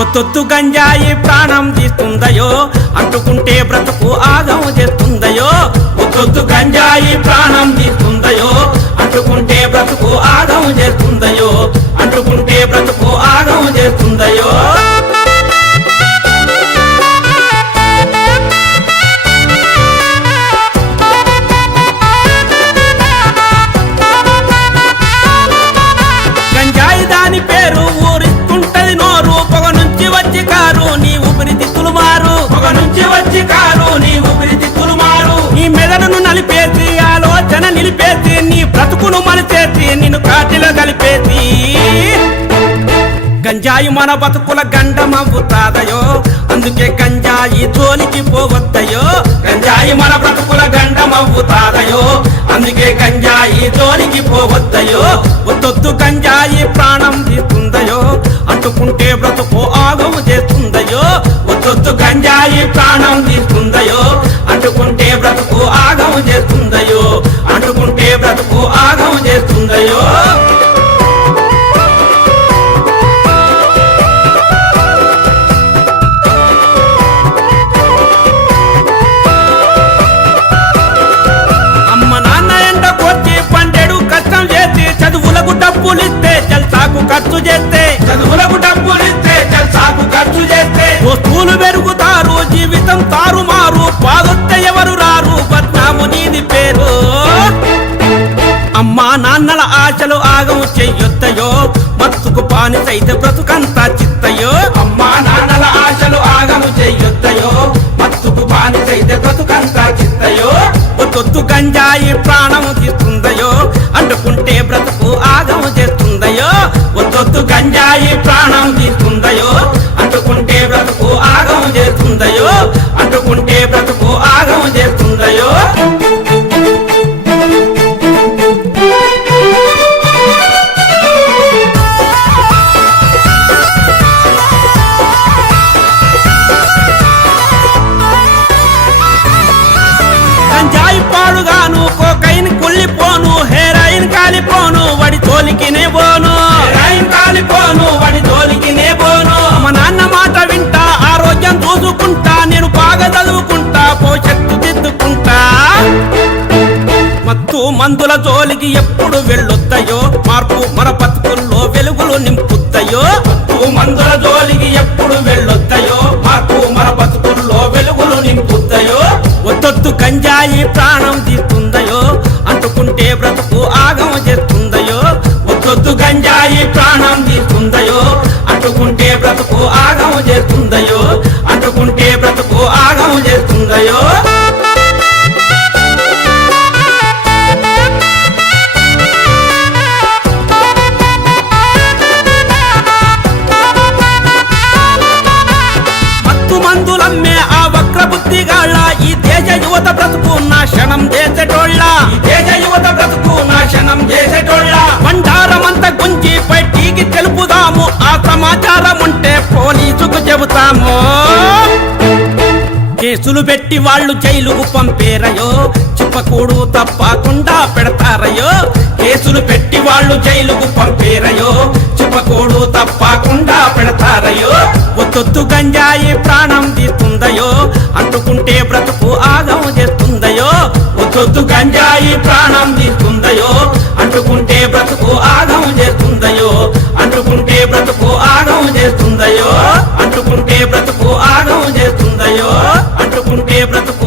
ఒత్తొత్తు గంజాయి ప్రాణం తీస్తుందయో అంటుకుంటే బ్రతుకు ఆగం చేస్తుందయో ఒత్తొత్తు గంజాయి ప్రాణం తీస్తుందయో అంటుకుంటే బ్రతుకు నిన్ను కాటిలో కలిపేది. గంజాయి మన బతుకుల గండమవుతాదయో అందుకే గంజాయి జోలికి పోవద్దయో. గంజాయి మన బ్రతుకుల గండమవుతాదయో అందుకే గంజాయి జోలికి పోవద్దయో. ఒత్తొత్తు గంజాయి ప్రాణం తీస్తుందయో. అంటుకుంటే బ్రతుకు ఆగము చేస్తుందయో. ఒత్తొత్తు గంజాయి ప్రాణం తీస్తుందయో. అంటుకుంటే బ్రతుకు ఆగము చేస్తుందయో. అమ్మా నాన్నల ఆశలు ఆగం చెయ్యొత్తయో మత్తుకు పానిసైతే బ్రతుకంతా చిత్తయో. అమ్మా నాన్నల ఆశలు ఆగము చెయ్యొత్తయో మత్తుకు బానిసైతే బ్రతుకంతా చిత్తయో. ఒత్తొత్తు గంజాయి ప్రాణము తీస్తుందయో అంటుకుంటే బ్రతుకు ఆగము చేస్తుందయో. ఒత్తొత్తు గంజాయి ప్రాణం తీస్తుందయో అంటుకుంటే బ్రతుకు ఆగము చేస్తుందయో. అంటుకుంటే బ్రతుకు ఆగము చేస్తు మందుల జోలికి ఎప్పుడు వెళ్ళొద్దయో మార్పు మన బతుకుల్లో వెలుగులు నింపుద్దయో మందుల జోలికి ఎప్పుడు వెళ్ళొద్దయో మార్పు మన బతుకుల్లో వెలుగులు నింపుద్దయో ఒత్తొత్తు గంజాయి ప్రాణం తీస్తుందయో? అంటుకుంటే బ్రతుకు ఆగమ చేస్తుందయో? ఒత్తొత్తు గంజాయి ప్రాణం తీస్తుందయో? అంటుకుంటే బ్రతుకు ఆగమ చేస్తుందయో? అంటుకుంటే బ్రతుకు ఆగమ చేస్తుందయో? చెబుతాము? కేసులు పెట్టి వాళ్ళు జైలుకు పంపేరయో? చిప్పకూడు తప్పకుండా పెడతారయో? కేసులు పెట్టి వాళ్ళు జైలుకు పంపేరయో? చిప్పకూడు తప్పకుండా పెడతారయో? ఒత్తొత్తు గంజాయి ప్రాణం తీస్తుందయో? అంటుకుంటే బ్రతుకు ఆగం చేస్తుందయో? ఒత్తొత్తు గంజాయి ప్రాణం అంటుకుంటే బ్రతుకు ఆగం చేస్తుందయో అంటుకుంటే బ్రతుకు